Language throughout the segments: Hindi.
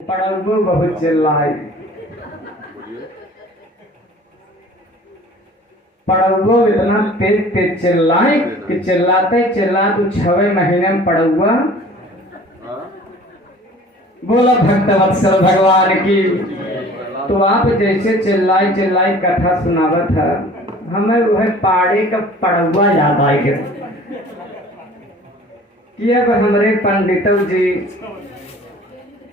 पड़ोगो बहुत चिल्लाए, पड़ोगो इतना तेज तेज चिल्लाए कि चिल्लाते चिल्लाते 6वें महीने में पड़ोगा बोला भक्तवत्सल भगवान की। तो आप जैसे चिल्लाई चिल्लाई कथा सुनावत है, हमें वह पाड़े का पड़ुआ याद आ गया कि अब हमारे पंडितों जी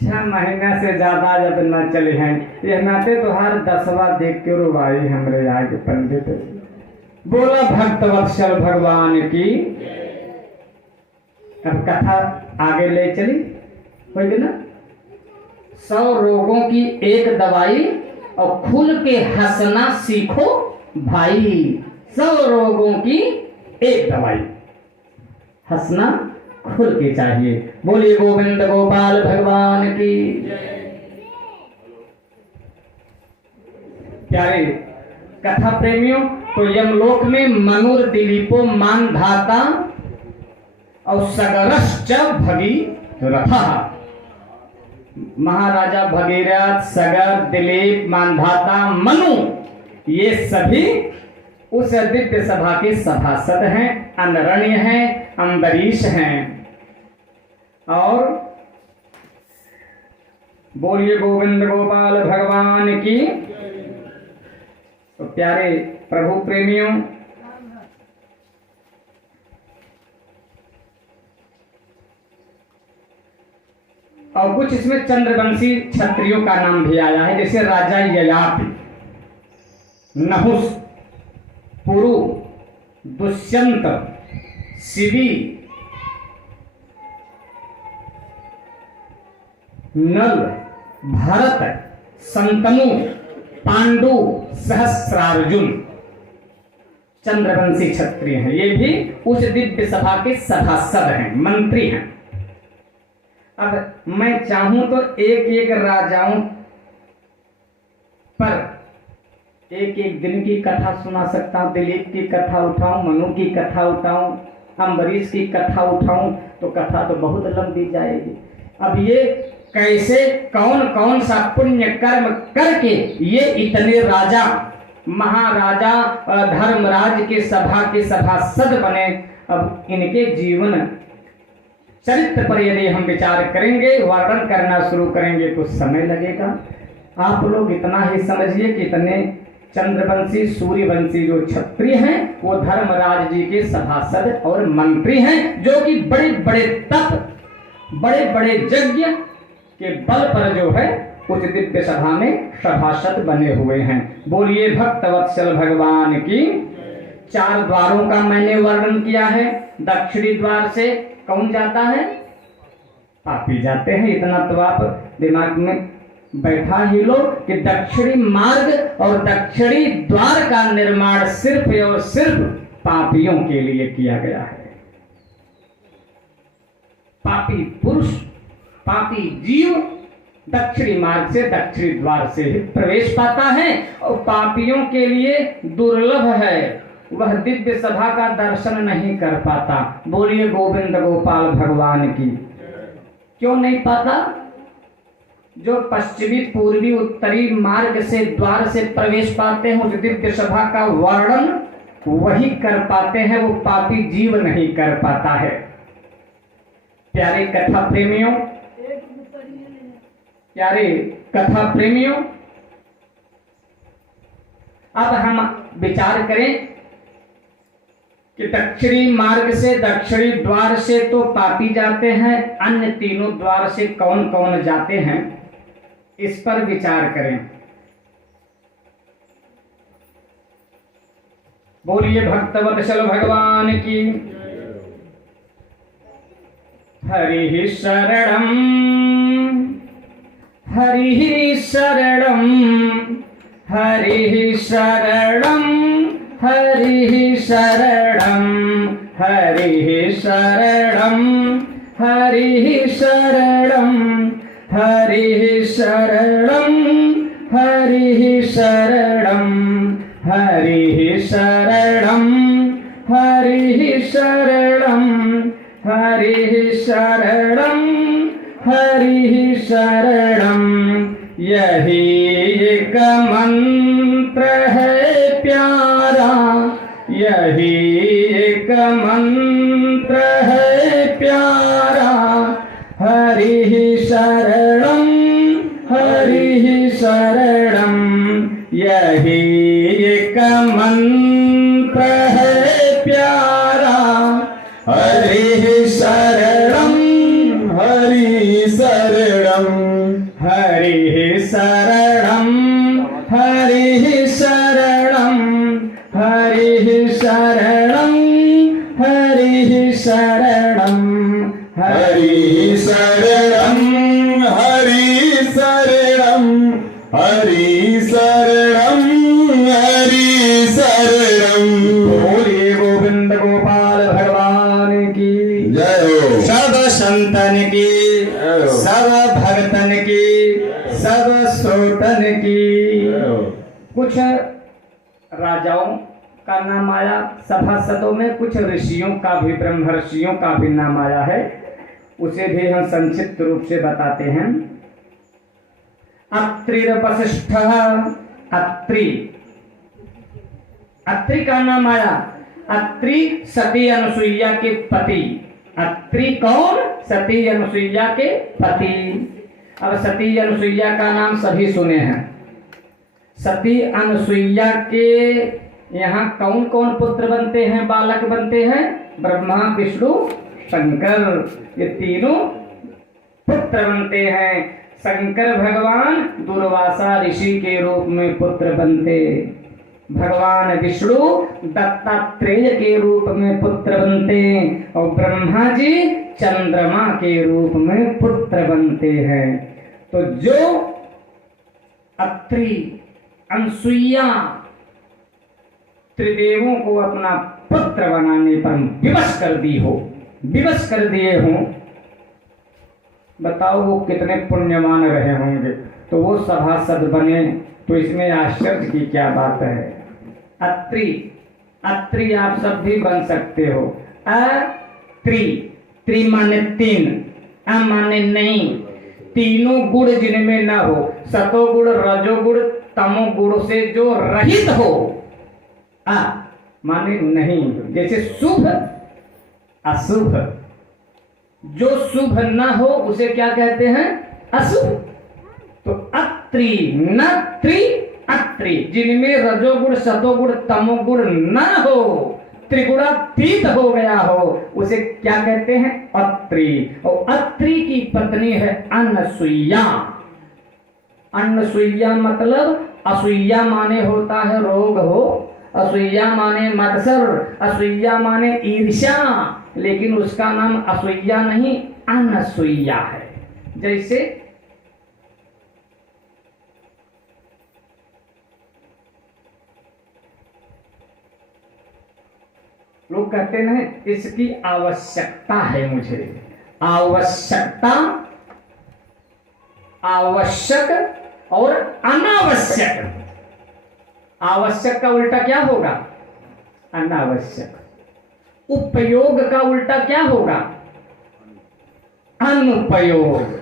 6 महीना से ज्यादा जब न चले हैं, ये नाते तो हर 10वां देख के रुवाई हमरे आगे पंडित। बोला भक्तवत्सल भगवान की। अब कथा आगे ले चली हो गई ना। 100 रोगों की एक दवाई और खुल के हंसना सीखो भाई। 100 रोगों की एक दवाई, हंसना खुल के चाहिए। बोलिए गोविंद गोपाल भगवान की। प्यारे कथा प्रेमियों, तो यमलोक में मनुर दिलीपो मान धाता और सगरश्च भगीरथा। महाराजा भगीरथ, सगर, दिलीप, मानधाता, मनु, ये सभी उस दिव्य सभा के सभासद हैं, अनरण्य हैं, अम्बरीश हैं। और बोलिए गोविंद गोपाल भगवान की। तो प्यारे प्रभु प्रेमियों, और कुछ इसमें चंद्रवंशी क्षत्रियों का नाम भी आया है, जैसे राजा ययाति, नहुस, पुरु, दुष्यंत, शिवी, नल, भरत, संतनु, पांडु, सहस्रार्जुन चंद्रवंशी क्षत्रिय हैं। ये भी उस दिव्य सभा के सभासद हैं, मंत्री हैं। अब मैं चाहूं तो एक एक राजाओं पर एक एक दिन की कथा सुना सकता हूं। दिलीप की कथा उठाऊं, मनु की कथा उठाऊं, अम्बरीश की कथा उठाऊं, तो कथा तो बहुत लंबी जाएगी। अब ये कैसे कौन कौन सा पुण्य कर्म करके ये इतने राजा, महाराजा, धर्मराज के सभा के सभासद बने। अब इनके जीवन चरित्र पर यदि हम विचार करेंगे, वर्णन करना शुरू करेंगे तो समय लगेगा। आप लोग इतना ही समझिए कि इतने चंद्रवंशी, सूर्यवंशी जो क्षत्रिय हैं वो धर्मराज जी के सभासद और मंत्री हैं, जो कि बड़े बड़े तप, बड़े बड़े यज्ञ के बल पर जो है उस दिव्य सभा में सभासद बने हुए हैं। बोलिए भक्तवत्सल भगवान की। 4 द्वारों का मैंने वर्णन किया है। दक्षिणी द्वार से कौन जाता है? पापी जाते हैं। इतना तो आप दिमाग में बैठा ही लो कि दक्षिणी मार्ग और दक्षिणी द्वार का निर्माण सिर्फ और सिर्फ पापियों के लिए किया गया है। पापी पुरुष, पापी जीव दक्षिणी मार्ग से, दक्षिणी द्वार से ही प्रवेश पाता है, और पापियों के लिए दुर्लभ है, वह दिव्य सभा का दर्शन नहीं कर पाता। बोलिए गोविंद गोपाल भगवान की। क्यों नहीं पाता? जो पश्चिमी, पूर्वी, उत्तरी मार्ग से, द्वार से प्रवेश पाते हैं उस दिव्य सभा का वर्णन वही कर पाते हैं, वो पापी जीव नहीं कर पाता है। प्यारे कथा प्रेमियों, प्यारे कथा प्रेमियों, अब हम विचार करें कि दक्षिणी मार्ग से, दक्षिणी द्वार से तो पापी जाते हैं, अन्य तीनों द्वार से कौन कौन जाते हैं, इस पर विचार करें। बोलिए भक्तवत्सल भगवान की। हरि शरणम, हरि शरणम, हरि शरणम, हरि शरणम, हरि शरणम, हरि शरणम, हरि शरणम, हरि शरणम, हरि शरणम, हरि शरणम, हरि शरणम, हरि हरि शरणम, यही एक मंत्र है प्यारा, यही एक मंत्र है प्यारा। हरि शरणम, हरि शरणम, यही एक मंत्र है प्यारा। हरि शरणम, हरि शरणम, हरि शरणम, हरि शरणम, हरि शरणम, हरि शरणम, हरि शरणम, हरि शरणम, हरि शरणम, हरि शरणम। बोलिए गोविंद गोपाल भगवान की जय हो। सब संतन की, सब भक्तन की, सब श्रोतन की। कुछ राजाओं का नाम आया सभासदों में, कुछ ऋषियों का भी, ब्रह्म ऋषियों का भी नाम आया है, उसे भी हम संक्षिप्त रूप से बताते हैं। अत्रि वशिष्ठ, अत्रि, अत्रि का नाम आया। अत्रि सती अनुसुईया के पति। अत्रि कौन? सती अनुसुईया के पति। अब सती अनुसुईया का नाम सभी सुने हैं। सती अनुसुईया के यहाँ कौन कौन पुत्र बनते हैं, बालक बनते हैं? ब्रह्मा, विष्णु, शंकर, ये तीनों पुत्र बनते हैं। शंकर भगवान दुर्वासा ऋषि के रूप में पुत्र बनते, भगवान विष्णु दत्तात्रेय के रूप में पुत्र बनते, और ब्रह्मा जी चंद्रमा के रूप में पुत्र बनते हैं। तो जो अत्रि अनुसुईया त्रिदेवों को अपना पुत्र बनाने पर विवश कर दी हो, विवश कर दिए हों, बताओ वो कितने पुण्यवान रहे होंगे। तो वो सभासद बने, तो इसमें आश्चर्य की क्या बात है। अत्रि, अत्रि आप सब भी बन सकते हो। अत्रि, त्रि माने तीन, अ माने नहीं। तीनों गुण जिनमें न हो, सतोगुण, रजोगुण, तमोगुण से जो रहित हो, आ माने नहीं। जैसे शुभ, अशुभ, जो शुभ न हो उसे क्या कहते हैं? अशुभ। तो अत्रि, न त्रि, अत्रि, जिनमें रजोगुण, सतोगुण, तमोगुण न हो, त्रिगुणातीत हो गया हो, उसे क्या कहते हैं? अत्रि। और अत्रि की पत्नी है अनसुईया। अनसुईया मतलब, असूया माने होता है रोग हो, असूया माने मत्सर, असूया माने ईर्ष्या, लेकिन उसका नाम असूया नहीं अनसुईया है। जैसे लोग कहते हैं इसकी आवश्यकता है मुझे। आवश्यकता, आवश्यक और अनावश्यक। आवश्यक का उल्टा क्या होगा? अनावश्यक। उपयोग का उल्टा क्या होगा? अनुपयोग।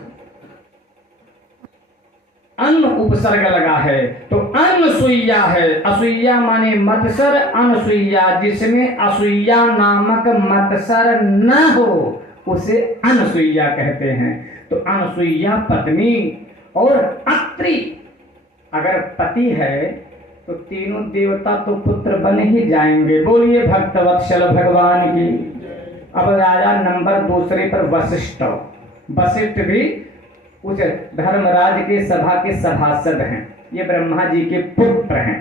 अन्न उपसर्ग लगा है तो अनसुईया है। असूया माने मत्सर, अनसुईया जिसमें असूया नामक मत्सर न हो उसे अनसुईया कहते हैं। तो अनसुईया पत्नी और अत्रि अगर पति है तो तीनों देवता तो पुत्र बन ही जाएंगे। बोलिए भक्तवत्सल भगवान की। अब राजा नंबर दूसरे पर वशिष्ठ। वशिष्ठ भी उस धर्मराज के सभा के सभासद हैं। ये ब्रह्मा जी के पुत्र हैं।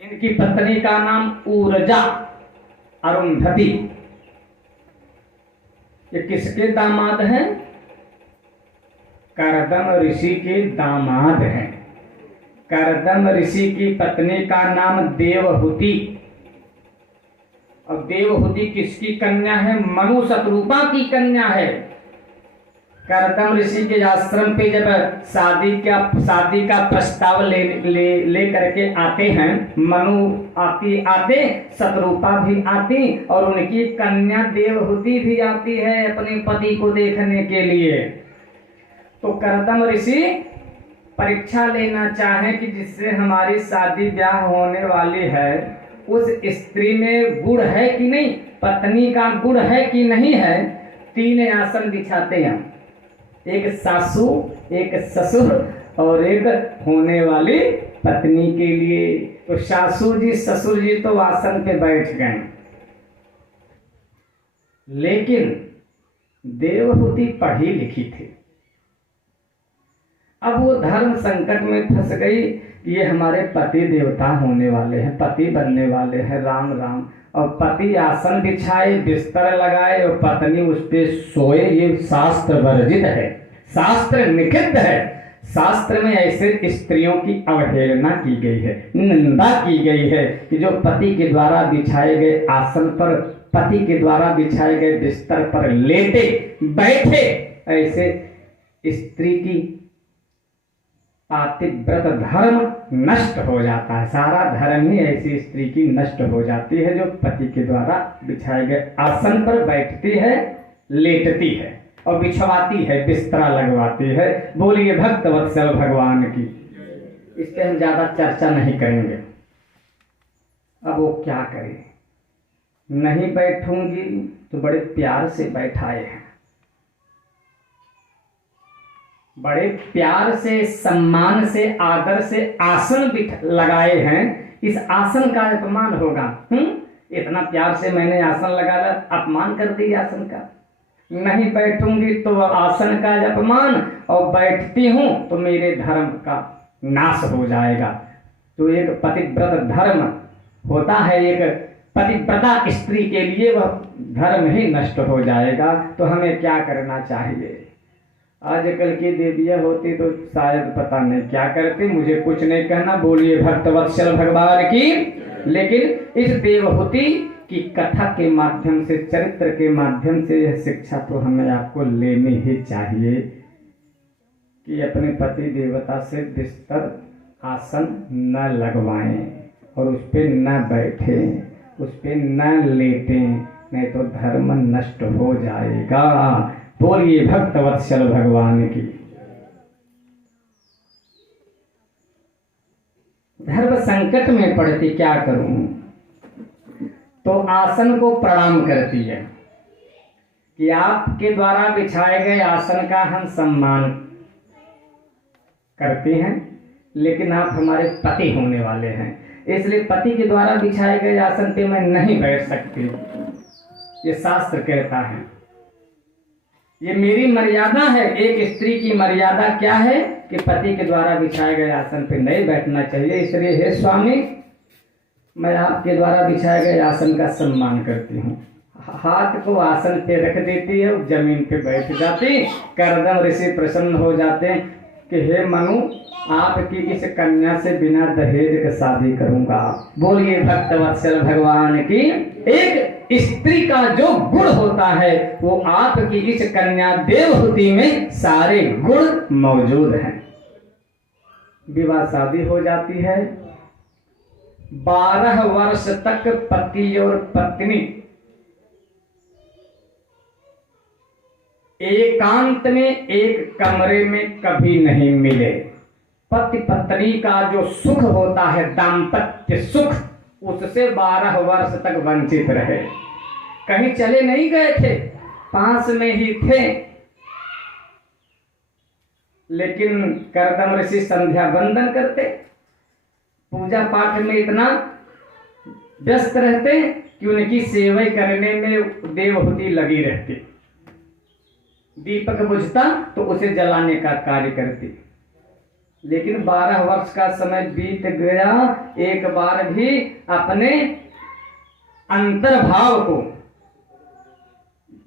इनकी पत्नी का नाम ऊर्जा, अरुंधति। ये किसके दामाद हैं? करदम ऋषि के दामाद हैं। करदम ऋषि की पत्नी का नाम देवहूति। और देवहूति किसकी कन्या है? मनु शत्रुपा की कन्या है। करदम ऋषि के आश्रम पे जब शादी का प्रस्ताव ले करके आते हैं, मनु आते, शतरूपा भी आती और उनकी कन्या देवहूति भी आती है अपने पति को देखने के लिए। तो करदम ऋषि परीक्षा लेना चाहे कि जिससे हमारी शादी ब्याह होने वाली है उस स्त्री में गुण है कि नहीं, पत्नी का गुण है कि नहीं है। 3 आसन बिछाते हैं, एक सासू, एक ससुर और एक होने वाली पत्नी के लिए। तो सासू जी ससुर जी तो आसन पे बैठ गए, लेकिन देवहूति पढ़ी लिखी थी। अब वो धर्म संकट में फंस गई, ये हमारे पति देवता होने वाले हैं, पति बनने वाले हैं, राम राम। और पति आसन बिछाए, बिस्तर लगाए और पत्नी उस पे सोए, ये शास्त्र वर्जित है, शास्त्र निषिद्ध है। शास्त्र में ऐसे स्त्रियों की अवहेलना की गई है, निंदा की गई है कि जो पति के द्वारा बिछाए गए आसन पर, पति के द्वारा बिछाए गए बिस्तर पर लेटे बैठे, ऐसे स्त्री की पातिव्रत धर्म नष्ट हो जाता है। सारा धर्म ही ऐसी स्त्री की नष्ट हो जाती है जो पति के द्वारा बिछाए गए आसन पर बैठती है, लेटती है और बिछवाती है, बिस्तरा लगवाती है। बोलिए भक्त वत्सल भगवान की। इस पे हम ज्यादा चर्चा नहीं करेंगे। अब वो क्या करे, नहीं बैठूंगी तो बड़े प्यार से बैठाए हैं, बड़े प्यार से, सम्मान से, आदर से आसन लगाए हैं। इस आसन का अपमान होगा। इतना प्यार से मैंने आसन लगाया, अपमान कर दिया आसन का। नहीं बैठूंगी तो आसन का अपमान, और बैठती हूं तो मेरे धर्म का नाश हो जाएगा। तो एक पतिव्रत धर्म होता है, एक पतिव्रता स्त्री के लिए वह धर्म ही नष्ट हो जाएगा। तो हमें क्या करना चाहिए? आजकल की देवियां होती तो शायद पता नहीं क्या करती, मुझे कुछ नहीं कहना। बोलिए भक्तवत्सल भगवान की। लेकिन इस देवहूति की कथा के माध्यम से, चरित्र के माध्यम से यह शिक्षा तो हमें आपको लेनी ही चाहिए कि अपने पति देवता से बिस्तर आसन न लगवाएं और उस पर न बैठें, उस पर न लेटें, नहीं तो धर्म नष्ट हो जाएगा। बोलिए भक्तवत्सल भगवान की। धर्म संकट में पड़ती, क्या करूं? तो आसन को प्रणाम करती है कि आपके द्वारा बिछाए गए आसन का हम सम्मान करते हैं, लेकिन आप हमारे पति होने वाले हैं, इसलिए पति के द्वारा बिछाए गए आसन पे मैं नहीं बैठ सकती। ये शास्त्र कहता है, ये मेरी मर्यादा है। एक स्त्री की मर्यादा क्या है कि पति के द्वारा बिछाए गए आसन पे नहीं बैठना चाहिए। इसलिए हे स्वामी, मैं आपके द्वारा बिछाए गए आसन का सम्मान करती हूँ। हाथ को आसन पे रख देती है, जमीन पे बैठ जाती। करदम ऋषि प्रसन्न हो जाते हैं कि हे मनु, आपकी इस कन्या से बिना दहेज के शादी करूंगा। बोलिए भक्तवत्सल भगवान की। एक स्त्री का जो गुण होता है वो आपकी इस कन्या देवहूति में सारे गुण मौजूद हैं। विवाह शादी हो जाती है। 12 वर्ष तक पति और पत्नी एकांत में एक कमरे में कभी नहीं मिले। पति पत्नी का जो सुख होता है, दाम्पत्य सुख, उससे 12 वर्ष तक वंचित रहे। कहीं चले नहीं गए थे, पास में ही थे। लेकिन करदम ऋषि संध्या वंदन करते, पूजा पाठ में इतना व्यस्त रहते कि उनकी सेवा करने में देवहूति लगी रहती। दीपक बुझता तो उसे जलाने का कार्य करती। लेकिन 12 वर्ष का समय बीत गया, एक बार भी अपने अंतर्भाव को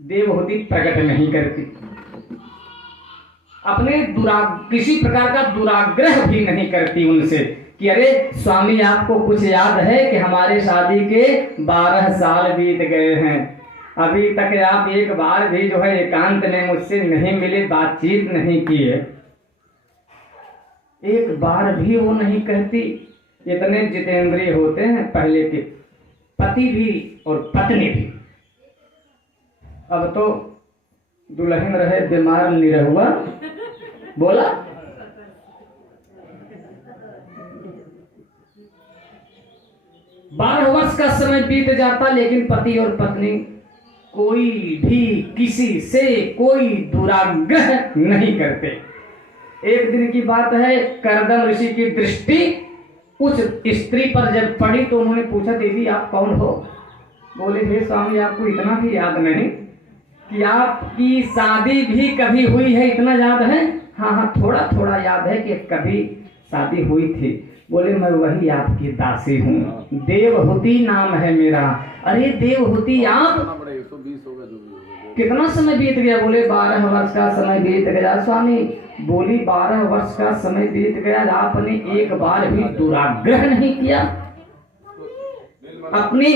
देवहूति प्रकट नहीं करती। अपने किसी प्रकार का दुराग्रह भी नहीं करती उनसे कि अरे स्वामी, आपको कुछ याद है कि हमारे शादी के 12 साल बीत गए हैं, अभी तक आप एक बार भी जो है एकांत में मुझसे नहीं मिले, बातचीत नहीं किए, एक बार भी वो नहीं कहती। इतने जितेंद्रिय होते हैं पहले के पति भी और पत्नी भी। अब तो दुल्हन रहे बीमार निरहुआ, बोला 12 वर्ष का समय बीत जाता, लेकिन पति और पत्नी कोई भी किसी से कोई दुराग्रह नहीं करते। एक दिन की बात है, करदम ऋषि की दृष्टि उस स्त्री पर जब पड़ी तो उन्होंने पूछा, देवी आप कौन हो? बोले, हे स्वामी आपको इतना भी याद नहीं कि आपकी शादी भी कभी हुई है? इतना याद है? हाँ हाँ थोड़ा थोड़ा याद है कि कभी शादी हुई थी। बोले, मैं वही आपकी दासी हूँ, देवहूति नाम है मेरा। अरे देवहूति आप, कितना समय बीत गया? बोले 12 वर्ष का समय बीत गया स्वामी। बोली 12 वर्ष का समय बीत गया, आपने एक बार भी दुराग्रह नहीं किया, अपनी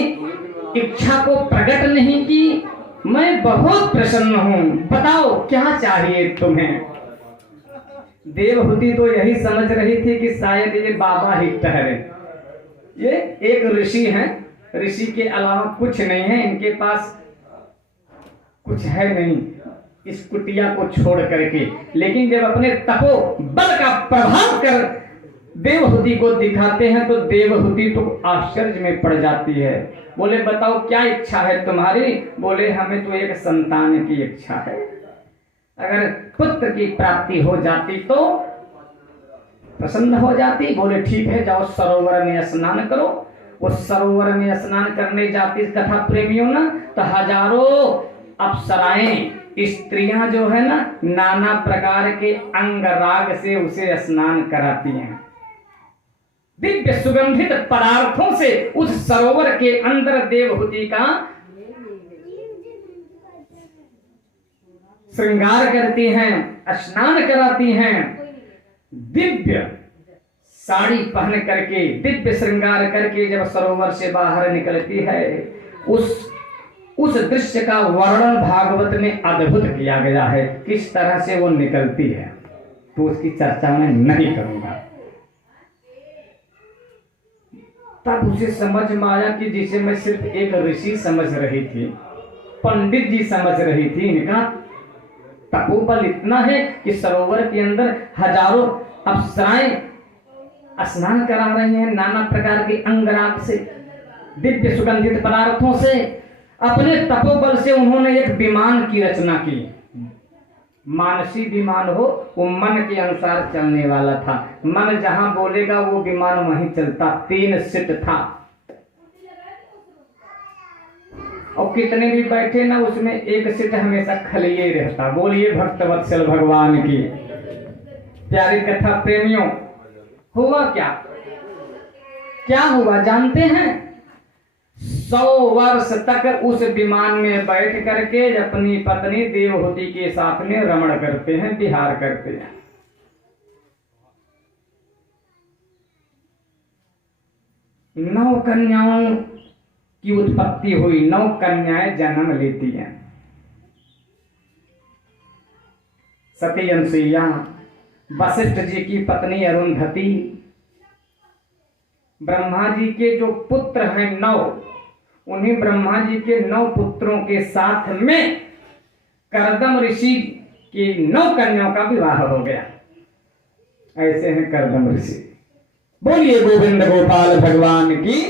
इच्छा को प्रकट नहीं की। मैं बहुत प्रसन्न हूँ, बताओ क्या चाहिए तुम्हें? देवहूति तो यही समझ रही थी कि शायद ये बाबा ही ठहरे, ये एक ऋषि हैं, ऋषि के अलावा कुछ नहीं है, इनके पास कुछ है नहीं इस कुटिया को छोड़ करके। लेकिन जब अपने तपो बल का प्रभाव कर देवहूति को दिखाते हैं तो देवहूति तो आश्चर्य में पड़ जाती है। बोले, बताओ क्या इच्छा है तुम्हारी? बोले, हमें तो एक संतान की इच्छा है, अगर पुत्र की प्राप्ति हो जाती तो प्रसन्न हो जाती। बोले, ठीक है, जाओ सरोवर में स्नान करो। उस सरोवर में स्नान करने जाती कथा प्रेमियों ना, तो हजारों अप्सराएं स्त्रियां जो है ना, नाना प्रकार के अंगराग से उसे स्नान कराती हैं, दिव्य सुगंधित पदार्थों से उस सरोवर के अंदर देवहूति का श्रृंगार करती हैं, स्नान कराती हैं। दिव्य साड़ी पहन करके, दिव्य श्रृंगार करके जब सरोवर से बाहर निकलती है, उस दृश्य का वर्णन भागवत में अद्भुत किया गया है, किस तरह से वो निकलती है, तो उसकी चर्चा मैं नहीं करूंगा। तब उसे समझ में आया कि जिसे मैं सिर्फ एक ऋषि समझ रही थी, पंडित जी समझ रही थी, इनका तपोबल इतना है कि सरोवर के अंदर हजारों अप्सराएं स्नान करा रही हैं, नाना प्रकार के अंगराग से, दिव्य सुगंधित पदार्थों से। अपने तपोबल से उन्होंने एक विमान की रचना की। मानसी विमान हो, वो मन के अनुसार चलने वाला था, मन जहां बोलेगा वो विमान वहीं चलता। 3 सीट था और कितने भी बैठे ना, उसमें एक सीट हमेशा खाली ही रहता। बोलिए भक्तवत्सल भगवान की प्यारी कथा प्रेमियों। हुआ क्या? क्या हुआ जानते हैं? 100 वर्ष तक उस विमान में बैठ करके अपनी पत्नी देवहूति के साथ में रमण करते हैं, विहार करते हैं। नौ कन्याओं की उत्पत्ति हुई, 9 कन्याएं जन्म लेती हैं। सती अनुसुईया, वशिष्ठ जी की पत्नी अरुंधति, ब्रह्मा जी के जो पुत्र हैं 9, उन्हीं ब्रह्मा जी के 9 पुत्रों के साथ में करदम ऋषि की 9 कन्याओं का विवाह हो गया। ऐसे हैं करदम ऋषि। बोलिए गोविंद गोपाल भगवान की